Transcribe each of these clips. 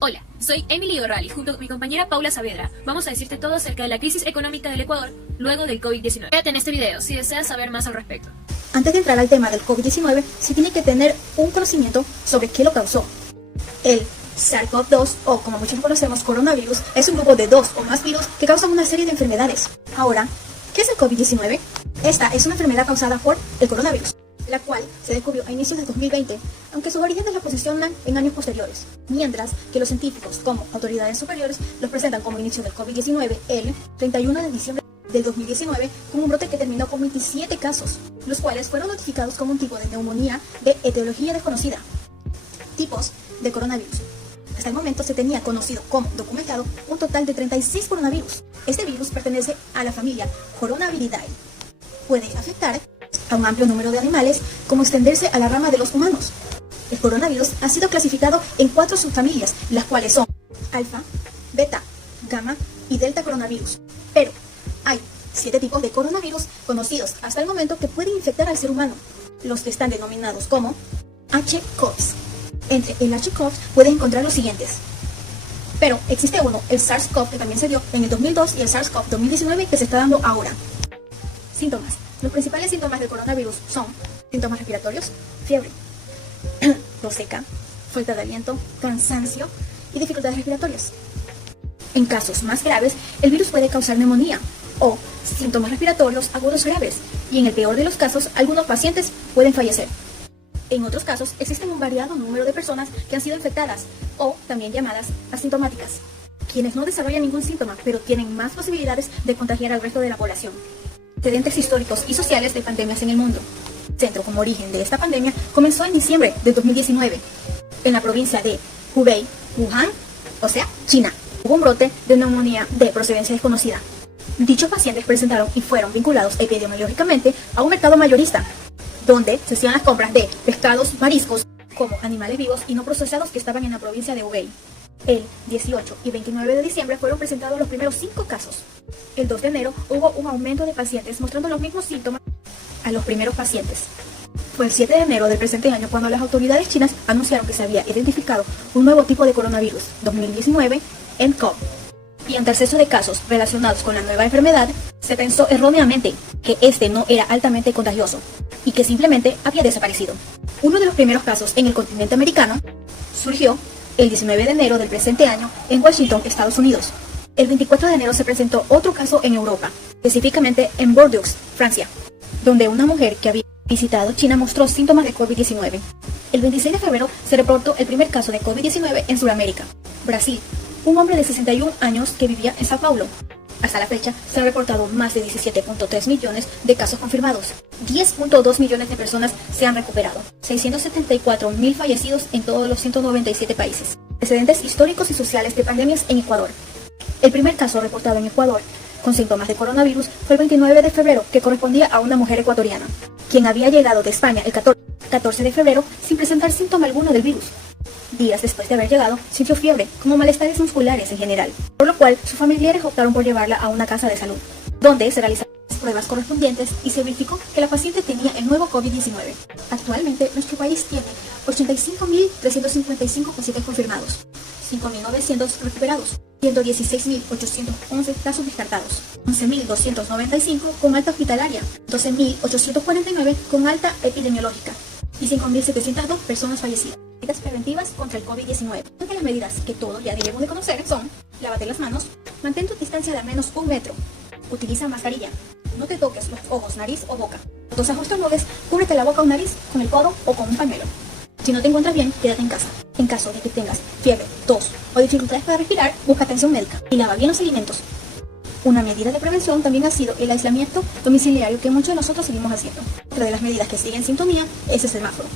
Hola, soy Emily Gorral y junto con mi compañera Paula Saavedra vamos a decirte todo acerca de la crisis económica del Ecuador luego del COVID-19. Quédate en este video si deseas saber más al respecto. Antes de entrar al tema del COVID-19, se tiene que tener un conocimiento sobre qué lo causó. El SARS-CoV-2, o como muchos conocemos, coronavirus, es un grupo de 2 o más virus que causan una serie de enfermedades. Ahora, ¿qué es el COVID-19? Esta es una enfermedad causada por el coronavirus, la cual se descubrió a inicios de 2020, aunque sus orígenes la posicionan en años posteriores, mientras que los científicos, como autoridades superiores, los presentan como inicio del COVID-19 el 31 de diciembre del 2019 con un brote que terminó con 27 casos, los cuales fueron notificados como un tipo de neumonía de etiología desconocida. Tipos de coronavirus. Hasta el momento se tenía conocido como documentado un total de 36 coronavirus. Este virus pertenece a la familia Coronaviridae. Puede afectar a un amplio número de animales, como extenderse a la rama de los humanos. El coronavirus ha sido clasificado en 4 subfamilias, las cuales son alfa, beta, gamma y delta coronavirus. Pero hay 7 tipos de coronavirus conocidos hasta el momento que pueden infectar al ser humano, los que están denominados como H-CoVs. Entre el H-CoV pueden encontrar los siguientes. Pero existe uno, el SARS-CoV, que también se dio en el 2002, y el SARS-CoV 2019 que se está dando ahora. Síntomas. Los principales síntomas del coronavirus son síntomas respiratorios, fiebre, tos seca, falta de aliento, cansancio y dificultades respiratorias. En casos más graves, el virus puede causar neumonía o síntomas respiratorios agudos graves, y en el peor de los casos, algunos pacientes pueden fallecer. En otros casos, existen un variado número de personas que han sido infectadas o también llamadas asintomáticas, quienes no desarrollan ningún síntoma, pero tienen más posibilidades de contagiar al resto de la población. Antecedentes históricos y sociales de pandemias en el mundo. El centro como origen de esta pandemia comenzó en diciembre de 2019, en la provincia de Hubei, Wuhan, o sea, China. Hubo un brote de neumonía de procedencia desconocida. Dichos pacientes presentaron y fueron vinculados epidemiológicamente a un mercado mayorista, donde se hacían las compras de pescados, mariscos, como animales vivos y no procesados que estaban en la provincia de Hubei. El 18 y 29 de diciembre fueron presentados los primeros 5 casos. El 2 de enero hubo un aumento de pacientes mostrando los mismos síntomas a los primeros pacientes. Fue el 7 de enero del presente año cuando las autoridades chinas anunciaron que se había identificado un nuevo tipo de coronavirus, 2019, nCoV. Y ante exceso de casos relacionados con la nueva enfermedad, se pensó erróneamente que este no era altamente contagioso y que simplemente había desaparecido. Uno de los primeros casos en el continente americano surgió el 19 de enero del presente año en Washington, Estados Unidos. El 24 de enero se presentó otro caso en Europa, específicamente en Bordeaux, Francia, donde una mujer que había visitado China mostró síntomas de COVID-19. El 26 de febrero se reportó el primer caso de COVID-19 en Sudamérica, Brasil, un hombre de 61 años que vivía en Sao Paulo. Hasta la fecha se han reportado más de 17.3 millones de casos confirmados. 10.2 millones de personas se han recuperado. 674.000 fallecidos en todos los 197 países. Antecedentes históricos y sociales de pandemias en Ecuador. El primer caso reportado en Ecuador con síntomas de coronavirus fue el 29 de febrero, que correspondía a una mujer ecuatoriana, quien había llegado de España el 14 de febrero sin presentar síntoma alguno del virus. Días después de haber llegado, sintió fiebre, como malestares musculares en general, por lo cual sus familiares optaron por llevarla a una casa de salud, donde se realizaron las pruebas correspondientes y se verificó que la paciente tenía el nuevo COVID-19. Actualmente, nuestro país tiene 85.355 pacientes confirmados, 5.900 recuperados, 116.811 casos descartados, 11.295 con alta hospitalaria, 12.849 con alta epidemiológica y 5.702 personas fallecidas. Medidas preventivas contra el COVID-19. Una de las medidas que todos ya debemos de conocer son: lávate las manos, mantén tu distancia de al menos 1 metro, utiliza mascarilla, no te toques los ojos, nariz o boca. Cuando tosas o estornudes, cúbrete la boca o nariz con el codo o con un pañuelo. Si no te encuentras bien, quédate en casa. En caso de que tengas fiebre, tos o dificultades para respirar, busca atención médica y lava bien los alimentos. Una medida de prevención también ha sido el aislamiento domiciliario que muchos de nosotros seguimos haciendo. Otra de las medidas que siguen en sintonía es el semáforo.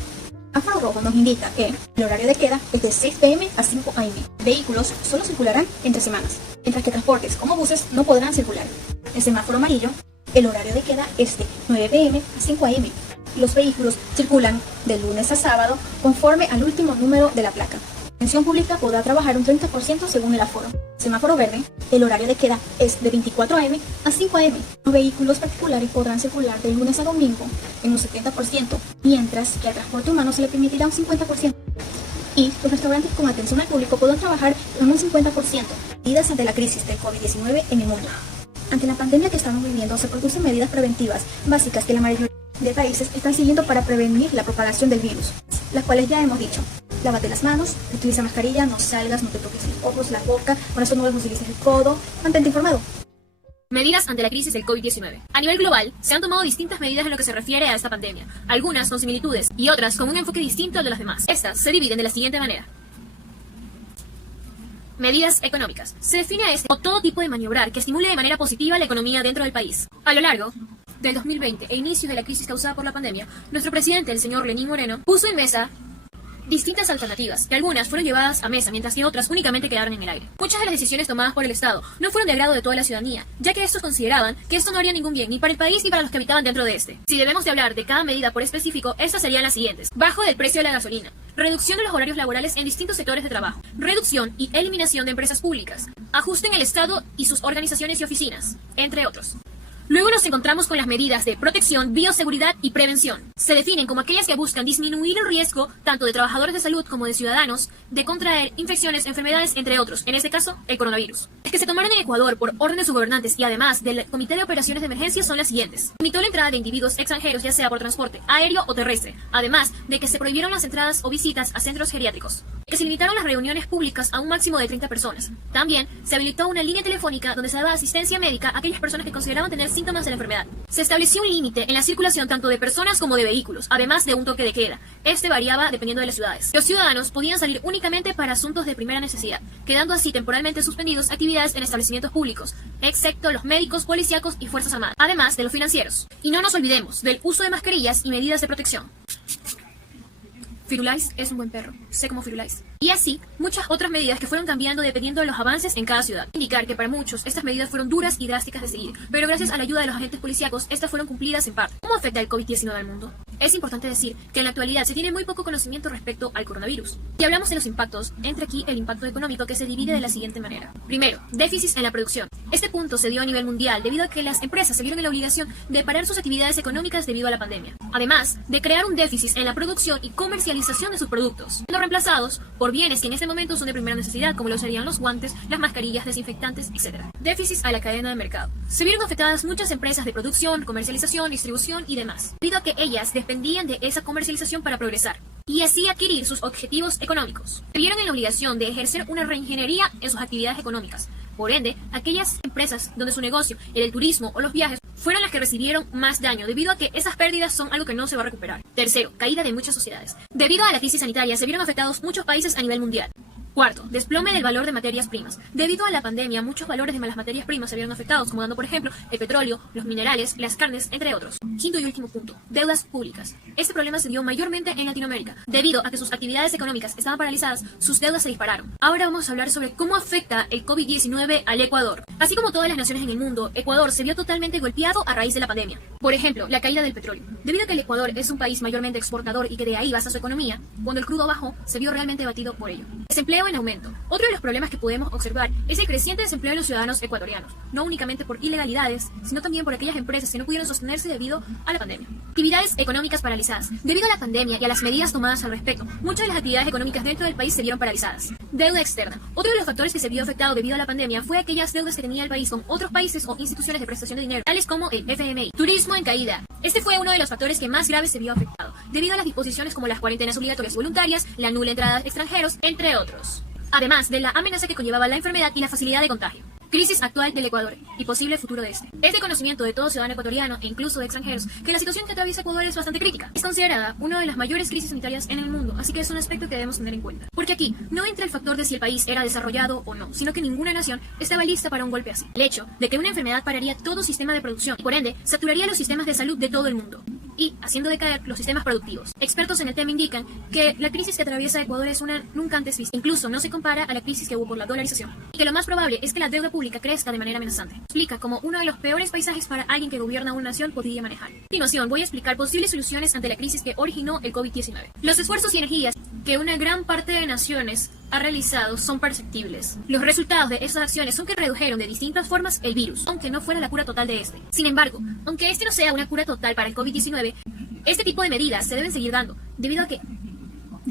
Semáforo rojo nos indica que el horario de queda es de 6 p.m. a 5 a.m. Vehículos solo circularán entre semanas, mientras que transportes como buses no podrán circular. El semáforo amarillo, el horario de queda es de 9 p.m. a 5 a.m. Los vehículos circulan de lunes a sábado conforme al último número de la placa. La atención pública podrá trabajar un 30% según el aforo. Semáforo verde, el horario de queda es de 24 a.m. a 5 a.m. Los vehículos particulares podrán circular de lunes a domingo en un 70%, mientras que al transporte humano se le permitirá un 50%. y los restaurantes con atención al público podrán trabajar en un 50%. Medidas ante la crisis del COVID-19 en el mundo. Ante la pandemia que estamos viviendo, se producen medidas preventivas básicas que la mayoría de países están siguiendo para prevenir la propagación del virus, las cuales ya hemos dicho. Lávate las manos, utiliza mascarilla, no salgas, no te toques los ojos, la boca, con eso no utilices el codo, mantente informado. Medidas ante la crisis del COVID-19. A nivel global, se han tomado distintas medidas en lo que se refiere a esta pandemia, algunas con similitudes y otras con un enfoque distinto al de las demás. Estas se dividen de la siguiente manera. Medidas económicas. Se define a este como todo tipo de maniobrar que estimule de manera positiva la economía dentro del país. A lo largo del 2020 e inicio de la crisis causada por la pandemia, nuestro presidente, el señor Lenín Moreno, puso en mesa distintas alternativas, que algunas fueron llevadas a mesa, mientras que otras únicamente quedaron en el aire. Muchas de las decisiones tomadas por el Estado no fueron de agrado de toda la ciudadanía, ya que estos consideraban que esto no haría ningún bien ni para el país ni para los que habitaban dentro de este. Si debemos de hablar de cada medida por específico, estas serían las siguientes: bajo del precio de la gasolina, reducción de los horarios laborales en distintos sectores de trabajo, reducción y eliminación de empresas públicas, ajuste en el Estado y sus organizaciones y oficinas, entre otros. Luego nos encontramos con las medidas de protección, bioseguridad y prevención. Se definen como aquellas que buscan disminuir el riesgo tanto de trabajadores de salud como de ciudadanos de contraer infecciones, enfermedades, entre otros, en este caso, el coronavirus. Las que se tomaron en Ecuador por orden de sus gobernantes y además del Comité de Operaciones de Emergencia son las siguientes. Limitó la entrada de individuos extranjeros, ya sea por transporte aéreo o terrestre, además de que se prohibieron las entradas o visitas a centros geriátricos. Que se limitaron las reuniones públicas a un máximo de 30 personas. También se habilitó una línea telefónica donde se daba asistencia médica a aquellas personas que consideraban tener síntomas de la enfermedad. Se estableció un límite en la circulación tanto de personas como de vehículos, además de un toque de queda. Este variaba dependiendo de las ciudades. Los ciudadanos podían salir únicamente para asuntos de primera necesidad, quedando así temporalmente suspendidos actividades en establecimientos públicos, excepto los médicos, policíacos y fuerzas armadas, además de los financieros. Y no nos olvidemos del uso de mascarillas y medidas de protección. Firulais es un buen perro, sé como Firulais. Y así, muchas otras medidas que fueron cambiando dependiendo de los avances en cada ciudad. Indicar que para muchos estas medidas fueron duras y drásticas de seguir, pero gracias a la ayuda de los agentes policíacos, estas fueron cumplidas en parte. ¿Cómo afecta el COVID-19 al mundo? Es importante decir que en la actualidad se tiene muy poco conocimiento respecto al coronavirus. Y hablamos de los impactos, entra aquí el impacto económico que se divide de la siguiente manera. Primero, déficits en la producción. Este punto se dio a nivel mundial debido a que las empresas se vieron en la obligación de parar sus actividades económicas debido a la pandemia. Además de crear un déficit en la producción y comercialización de sus productos, siendo reemplazados por bienes que en este momento son de primera necesidad, como lo serían los guantes, las mascarillas, desinfectantes, etc. Déficits a la cadena de mercado. Se vieron afectadas muchas empresas de producción, comercialización, distribución y demás, debido a que ellas dependían de esa comercialización para progresar y así adquirir sus objetivos económicos. Se vieron en la obligación de ejercer una reingeniería en sus actividades económicas. Por ende, aquellas empresas donde su negocio era el turismo o los viajes fueron las que recibieron más daño, debido a que esas pérdidas son algo que no se va a recuperar. Tercero, caída de muchas sociedades. Debido a la crisis sanitaria, se vieron afectados muchos países a nivel mundial. Cuarto, desplome del valor de materias primas. Debido a la pandemia, muchos valores de las materias primas se vieron afectados, como dando por ejemplo el petróleo, los minerales, las carnes, entre otros. Quinto y último punto, deudas públicas. Este problema se dio mayormente en Latinoamérica. Debido a que sus actividades económicas estaban paralizadas, sus deudas se dispararon. Ahora vamos a hablar sobre cómo afecta el COVID-19 al Ecuador. Así como todas las naciones en el mundo, Ecuador se vio totalmente golpeado a raíz de la pandemia. Por ejemplo, la caída del petróleo. Debido a que el Ecuador es un país mayormente exportador y que de ahí basa su economía, cuando el crudo bajó, se vio realmente abatido por ello. Desempleo en aumento. Otro de los problemas que podemos observar es el creciente desempleo de los ciudadanos ecuatorianos, no únicamente por ilegalidades, sino también por aquellas empresas que no pudieron sostenerse debido a la pandemia. Actividades económicas paralizadas. Debido a la pandemia y a las medidas tomadas al respecto, muchas de las actividades económicas dentro del país se vieron paralizadas. Deuda externa. Otro de los factores que se vio afectado debido a la pandemia fue aquellas deudas que tenía el país con otros países o instituciones de prestación de dinero, tales como el FMI. Turismo en caída. Este fue uno de los factores que más graves se vio afectado, debido a las disposiciones como las cuarentenas obligatorias voluntarias, la nula entrada de extranjeros, entre otros. Además de la amenaza que conllevaba la enfermedad y la facilidad de contagio. Crisis actual del Ecuador y posible futuro de este. Es de conocimiento de todo ciudadano ecuatoriano e incluso de extranjeros que la situación que atraviesa Ecuador es bastante crítica. Es considerada una de las mayores crisis sanitarias en el mundo, así que es un aspecto que debemos tener en cuenta. Porque aquí no entra el factor de si el país era desarrollado o no, sino que ninguna nación estaba lista para un golpe así. El hecho de que una enfermedad pararía todo sistema de producción y por ende saturaría los sistemas de salud de todo el mundo y haciendo decaer los sistemas productivos. Expertos en el tema indican que la crisis que atraviesa Ecuador es una nunca antes vista. Incluso no se compara a la crisis que hubo por la dolarización. Y que lo más probable es que la deuda pública crezca de manera amenazante. Explica como uno de los peores paisajes para alguien que gobierna una nación podría manejar. A continuación voy a explicar posibles soluciones ante la crisis que originó el COVID-19. Los esfuerzos y energías que una gran parte de naciones ha realizado son perceptibles. Los resultados de esas acciones son que redujeron de distintas formas el virus, aunque no fuera la cura total de este. Sin embargo, aunque este no sea una cura total para el COVID-19, este tipo de medidas se deben seguir dando, debido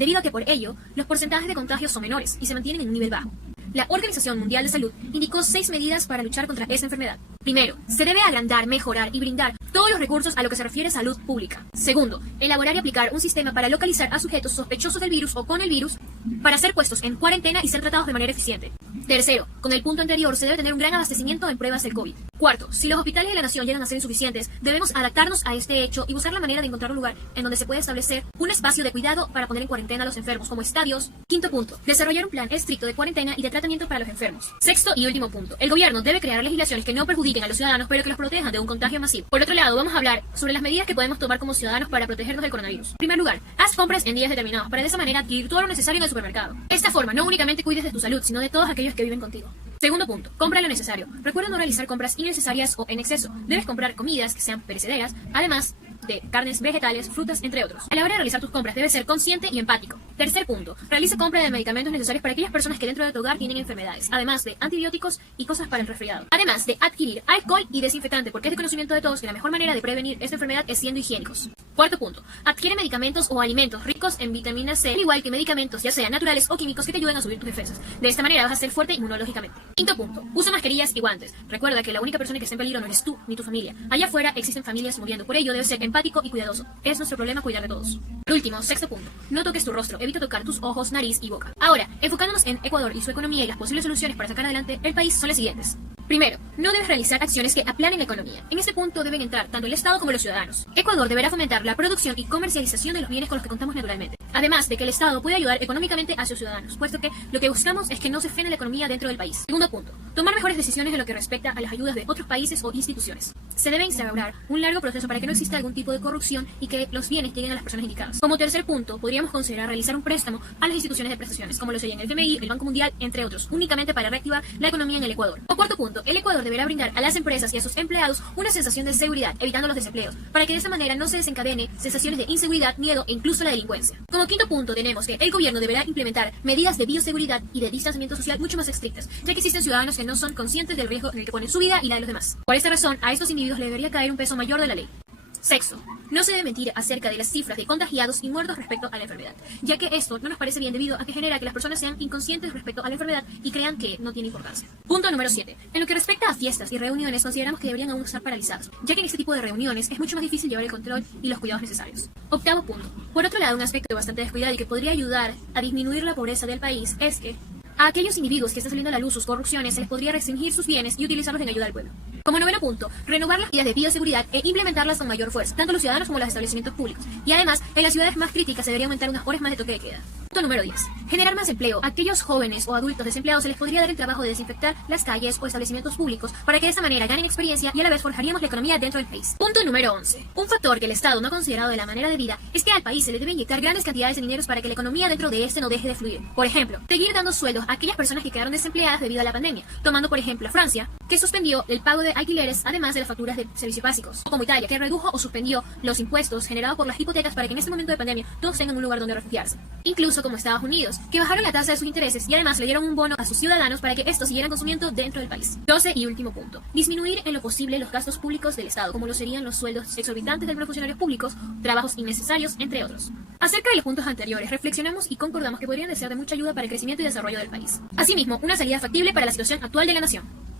debido a que por ello los porcentajes de contagios son menores y se mantienen en un nivel bajo. La Organización Mundial de Salud indicó 6 medidas para luchar contra esta enfermedad. Primero, se debe agrandar, mejorar y brindar todos los recursos a lo que se refiere a salud pública. Segundo, elaborar y aplicar un sistema para localizar a sujetos sospechosos del virus o con el virus para ser puestos en cuarentena y ser tratados de manera eficiente. Tercero, con el punto anterior se debe tener un gran abastecimiento en pruebas del COVID. Cuarto, si los hospitales de la nación llegan a ser insuficientes, debemos adaptarnos a este hecho y buscar la manera de encontrar un lugar en donde se pueda establecer un espacio de cuidado para poner en cuarentena a los enfermos, como estadios. Quinto punto, desarrollar un plan estricto de cuarentena y de tratamiento para los enfermos. Sexto y último punto, el gobierno debe crear legislaciones que no perjudiquen a los ciudadanos, pero que los protejan de un contagio masivo. Por otro lado, vamos a hablar sobre las medidas que podemos tomar como ciudadanos para protegernos del coronavirus. En primer lugar, haz compras en días determinados para de esa manera adquirir todo lo necesario en el supermercado. De esta forma, no únicamente cuides de tu salud, sino de todos aquellos que viven contigo. Segundo punto, compra lo necesario. Recuerda no realizar compras innecesarias o en exceso. Debes comprar comidas que sean perecederas, además de carnes, vegetales, frutas, entre otros. A la hora de realizar tus compras debes ser consciente y empático. Tercer punto, realiza compra de medicamentos necesarios para aquellas personas que dentro de tu hogar tienen enfermedades, además de antibióticos y cosas para el resfriado. Además de adquirir alcohol y desinfectante, porque es de conocimiento de todos que la mejor manera de prevenir esta enfermedad es siendo higiénicos. Cuarto punto, adquiere medicamentos o alimentos ricos en vitamina C, al igual que medicamentos ya sean naturales o químicos que te ayuden a subir tus defensas. De esta manera vas a ser fuerte inmunológicamente. Quinto punto, usa mascarillas y guantes. Recuerda que la única persona que está en peligro no eres tú ni tu familia. Allá afuera existen familias muriendo, por ello debes ser empático y cuidadoso. Es nuestro problema cuidar de todos. Por último, sexto punto, no toques tu rostro, evita tocar tus ojos, nariz y boca. Ahora, enfocándonos en Ecuador y su economía y las posibles soluciones para sacar adelante el país son las siguientes. Primero, no debes realizar acciones que aplanen la economía. En este punto deben entrar tanto el Estado como los ciudadanos. Ecuador deberá fomentar la producción y comercialización de los bienes con los que contamos naturalmente. Además de que el Estado puede ayudar económicamente a sus ciudadanos, puesto que lo que buscamos es que no se frene la economía dentro del país. Segundo punto, tomar mejores decisiones en lo que respecta a las ayudas de otros países o instituciones. Se debe instaurar un largo proceso para que no exista algún tipo de corrupción y que los bienes lleguen a las personas indicadas. Como tercer punto, podríamos considerar realizar un préstamo a las instituciones de prestaciones, como lo serían el FMI, el Banco Mundial, entre otros, únicamente para reactivar la economía en el Ecuador. O cuarto punto, el Ecuador deberá brindar a las empresas y a sus empleados una sensación de seguridad, evitando los desempleos, para que de esta manera no se desencadene sensaciones de inseguridad, miedo e incluso la delincuencia. Como quinto punto, tenemos que el gobierno deberá implementar medidas de bioseguridad y de distanciamiento social mucho más estrictas, ya que existen ciudadanos que no son conscientes del riesgo en el que ponen su vida y la de los demás. Por esta razón, a estos individuos les debería caer un peso mayor de la ley. Sexto, no se debe mentir acerca de las cifras de contagiados y muertos respecto a la enfermedad, ya que esto no nos parece bien debido a que genera que las personas sean inconscientes respecto a la enfermedad y crean que no tiene importancia. Punto número 7. En lo que respecta a fiestas y reuniones, consideramos que deberían aún estar paralizadas, ya que en este tipo de reuniones es mucho más difícil llevar el control y los cuidados necesarios. Octavo punto. Por otro lado, un aspecto bastante descuidado y que podría ayudar a disminuir la pobreza del país es que a aquellos individuos que están saliendo a la luz sus corrupciones se les podría restringir sus bienes y utilizarlos en ayuda al pueblo. Como noveno punto, renovar las medidas de bioseguridad e implementarlas con mayor fuerza, tanto los ciudadanos como los establecimientos públicos. Y además, en las ciudades más críticas se debería aumentar unas horas más de toque de queda. Punto número 10. Generar más empleo. A aquellos jóvenes o adultos desempleados se les podría dar el trabajo de desinfectar las calles o establecimientos públicos para que de esta manera ganen experiencia y a la vez forjaríamos la economía dentro del país. Punto número 11. Un factor que el Estado no ha considerado de la manera debida es que al país se le debe inyectar grandes cantidades de dinero para que la economía dentro de este no deje de fluir. Por ejemplo, seguir dando sueldos a aquellas personas que quedaron desempleadas debido a la pandemia, tomando por ejemplo a Francia, que suspendió el pago de alquileres además de las facturas de servicios básicos, o como Italia, que redujo o suspendió los impuestos generados por las hipotecas para que en este momento de pandemia todos tengan un lugar donde refugiarse. Incluso como Estados Unidos, que bajaron la tasa de sus intereses y además le dieron un bono a sus ciudadanos para que estos siguieran consumiendo dentro del país. 12 y último punto. Disminuir en lo posible los gastos públicos del Estado, como lo serían los sueldos exorbitantes de los funcionarios públicos, trabajos innecesarios, entre otros. Acerca de los puntos anteriores, reflexionamos y concordamos que podrían ser de mucha ayuda para el crecimiento y desarrollo del país. Asimismo, una salida factible para la situación actual de la nación.